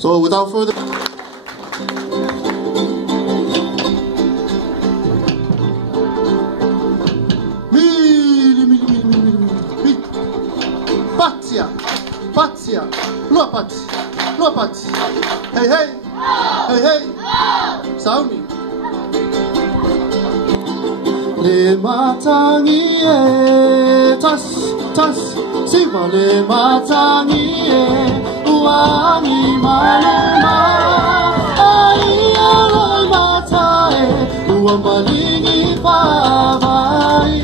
So without further Patia, Lopati, hey, Sauni. Le matangi tas, siva le matangi uangi maluma, ai aloi matae, uamalingi pavai,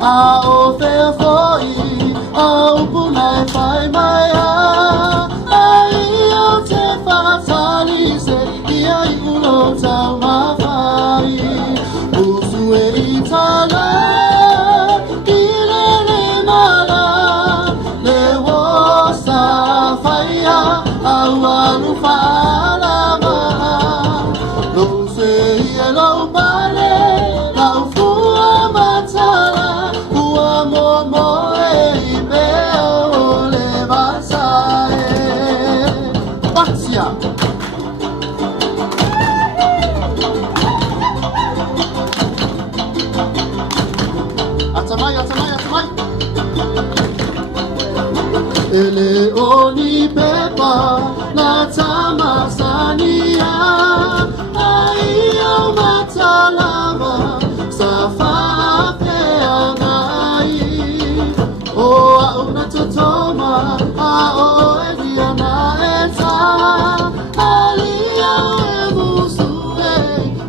ao foi. Au punai fai mai ai au te whakatali se ia I ulo tau mawhai usu e I tala I le mala le wosa whaia au alu whala maha lo se ia lau male lau fua matala ua momo Atamai. Ele oni pepa na tamasania ai au matalama sa whape angai o au na totoma a o e dia na e ta ali au e musu e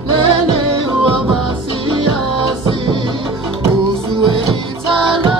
lene ua masiasi musu e itala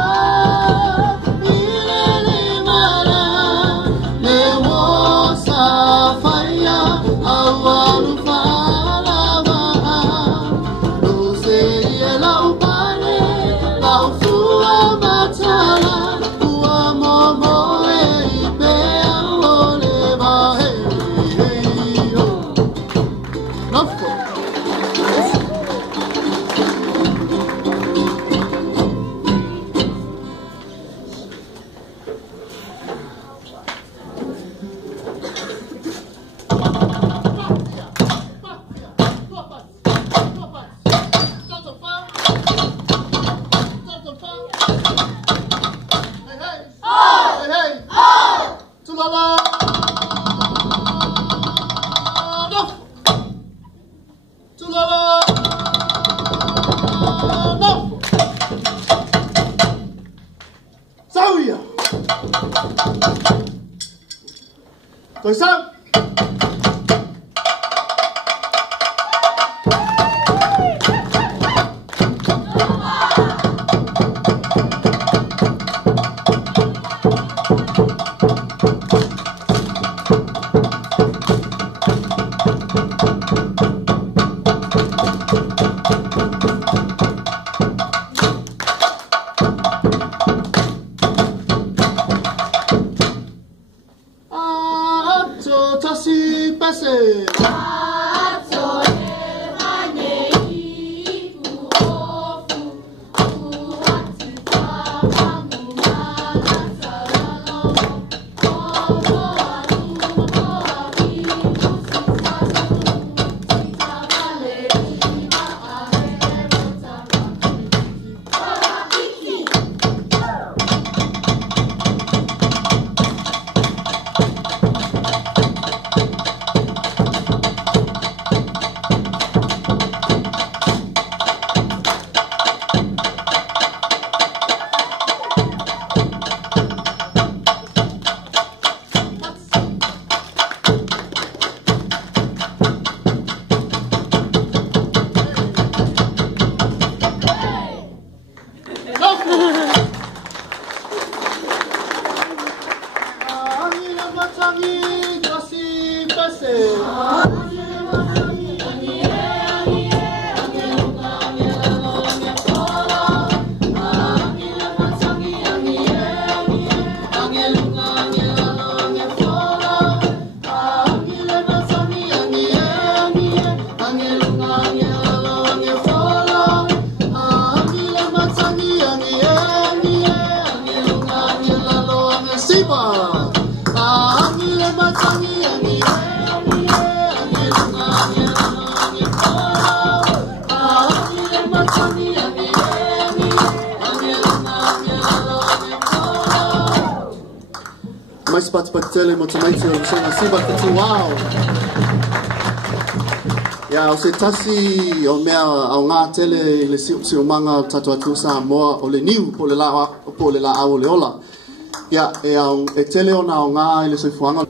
Rồi xong. Siva, angile matangi. Mais patele mo tomaiti o se na siba Fetuao. Ya o se tasi o mea au ngā tele le si o manga tatu atu Samoa o le niu po le la au le ola. Ya e tele o na o ngā i le soifuanga.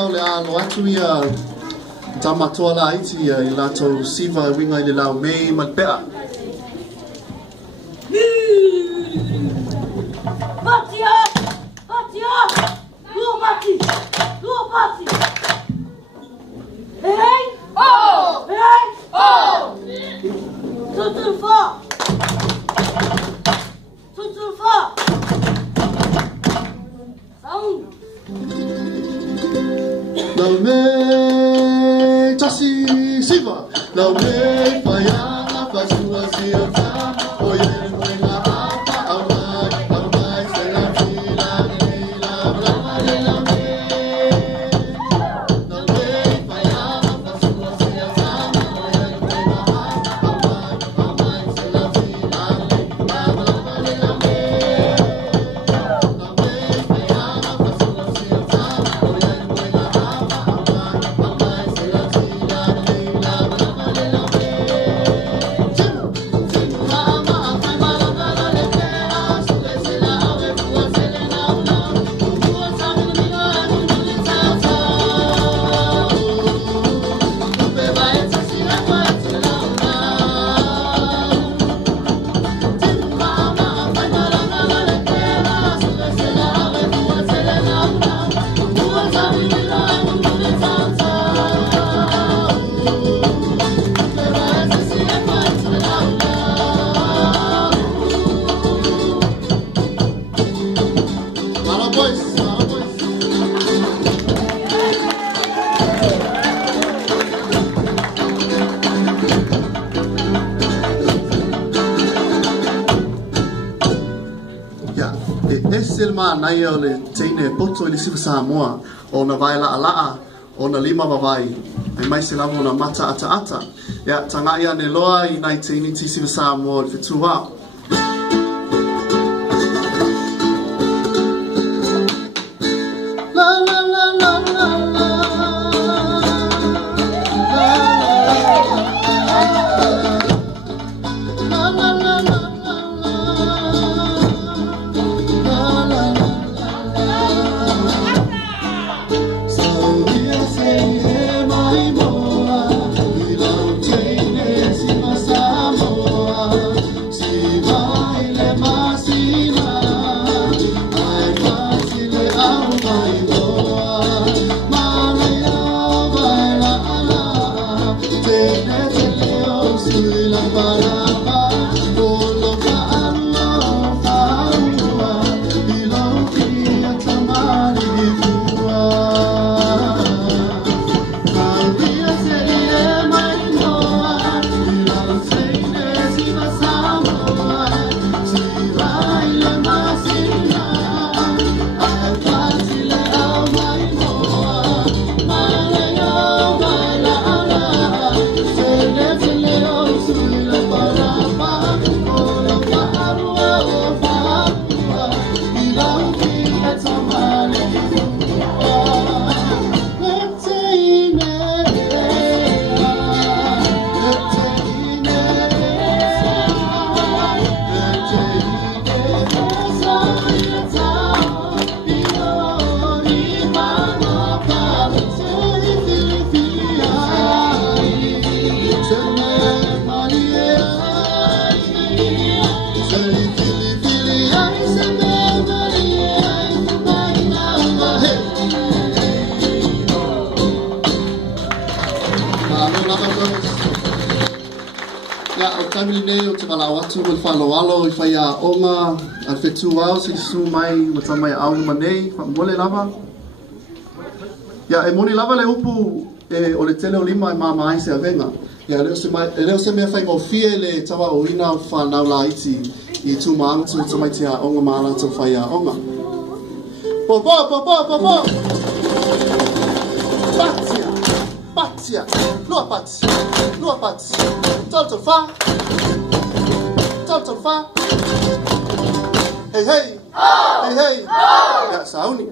O le alo atu ia tamatoa la iti i latou siva winga i le lau mei malpea. Patia! Patia! Lua pati! Lua pati! Hey! Oh! Hey! Oh! Tutu fa! Tutu fa! Sound! Lau me tasi siva, lau me payanga pasua siota, oye moina apa au mai se la fila lau me payanga pasua siota, oye moina apa au mai se la fila lau me payanga pasua siota, oye moina Silma nai o le teine poto i le sifa Samoa o na vai laa o na lima wawai ai mai se lamo na mata ata ya tanga ia ne loa i nai teine ti sifa Samoa le Fetuao. See alo lava toes. Ya, o tamili nei o te wala watu o whalo I whai a onga al Fetuao se su mai ma tamai au manei, mole lava. Ya, e moni lava le upu o le tele o lima mama ai se avenga. Ya, leo se mea whai ngofie le tawa o ina o whanau la iti I tu maang tu tamai te a onga maala tu whai a onga. Popo. Patia, lua pati, tolto fa, hey, ya sauni.